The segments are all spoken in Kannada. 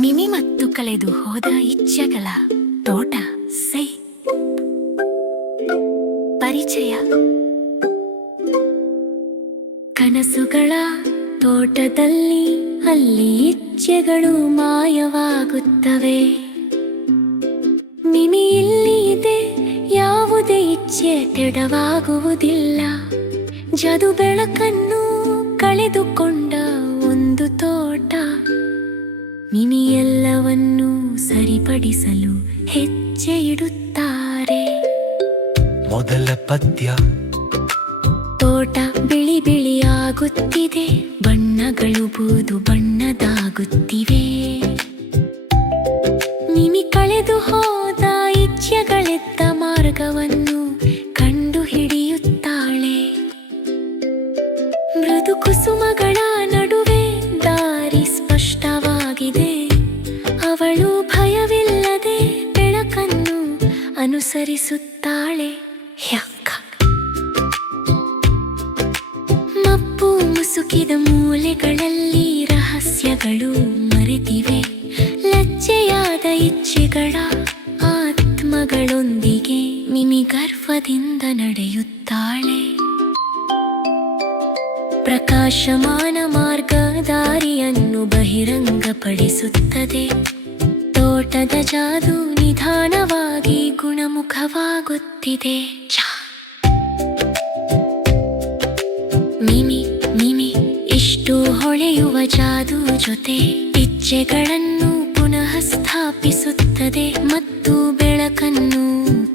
ಮಿಮಿ ಮತ್ತು ಕಳೆದು ಹೋದ ಇಚ್ಛೆಗಳ ತೋಟ ಸೈ ಪರಿಚಯ. ಕನಸುಗಳ ತೋಟದಲ್ಲಿ ಅಲ್ಲಿ ಇಚ್ಛೆಗಳು ಮಾಯವಾಗುತ್ತವೆ. ಮಿಮಿ ಇಲ್ಲಿ ಇದೆ, ಯಾವುದೇ ಇಚ್ಛೆ ತಡವಾಗುವುದಿಲ್ಲ. ಜಾದು ಬೆಳಕನ್ನು ಕಳೆದುಕೊಂಡ ಒಂದು ತೋಟ. ಮಿಮಿ ಎಲ್ಲವನ್ನೂ ಸರಿಪಡಿಸಲು ಹೆಜ್ಜೆ ಇಡುತ್ತಾರೆ. ಮೊದಲ ಪದ್ಯ. ತೋಟ ಬಿಳಿ ಬಿಳಿಯಾಗುತ್ತಿದೆ, ಬಣ್ಣಗಳು ಬೂದು ಬಣ್ಣದಾಗುತ್ತಿವೆ. ಮಿಮಿ ಕಳೆದು ಹೋದ ಇಚ್ಛೆಗಳೆದ್ದ ಮಾರ್ಗವನ್ನು ಕಂಡು ಹಿಡಿಯುತ್ತಾಳೆ. ಮೃದು ಕುಸುಮಗಳ ನಡುವೆ ದಾರಿ ಸ್ಪಷ್ಟವಾಗಿದೆ. ಅವಳು ಭಯವಿಲ್ಲದೆ ಬೆಳಕನ್ನು ಅನುಸರಿಸುತ್ತಾಳೆ. ಮಬ್ಬು ಮುಸುಕಿದ ಮೂಲೆಗಳಲ್ಲಿ ರಹಸ್ಯಗಳು ಮರೆತಿವೆ. ಲಜ್ಜೆಯಾದ ಇಚ್ಛೆಗಳ ಆತ್ಮಗಳೊಂದಿಗೆ ಮಿಮಿ ಗರ್ವದಿಂದ ನಡೆಯುತ್ತಾಳೆ. ಪ್ರಕಾಶಮಾನ ಮಾರ್ಗ ದಾರಿಯನ್ನು ಬಹಿರಂಗಪಡಿಸುತ್ತದೆ. ತೋಟದ ಜಾದು ನಿಧಾನವಾಗಿ ಗುಣಮುಖವಾಗುತ್ತಿದೆ. ಮಿಮಿ ಮಿಮಿ ಇಷ್ಟು ಹೊಳೆಯುವ ಜಾದು ಜೊತೆ ಇಚ್ಛೆಗಳನ್ನು ಪುನಃ ಸ್ಥಾಪಿಸುತ್ತದೆ ಮತ್ತು ಬೆಳಕನ್ನು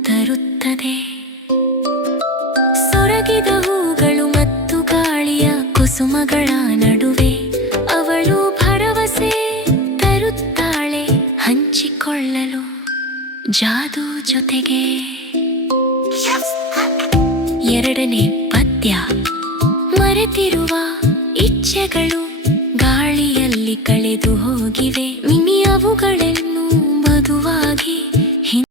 ತರುತ್ತದೆ. ಸೊರಗಿದ ಹೂಗಳು ಮತ್ತು ಗಾಳಿಯ ಕುಸುಮಗಳ ನಡುವೆ ಅವಳು ಭರವಸೆ ತರುತ್ತಾಳೆ, ಹಂಚಿಕೊಳ್ಳಲು ಜಾದು ಜೊತೆಗೆ. ಎರಡನೇ ಪದ್ಯ. ಮರೆತಿರುವ ಇಚ್ಛೆಗಳು ಗಾಳಿಯಲ್ಲಿ ಕಳೆದು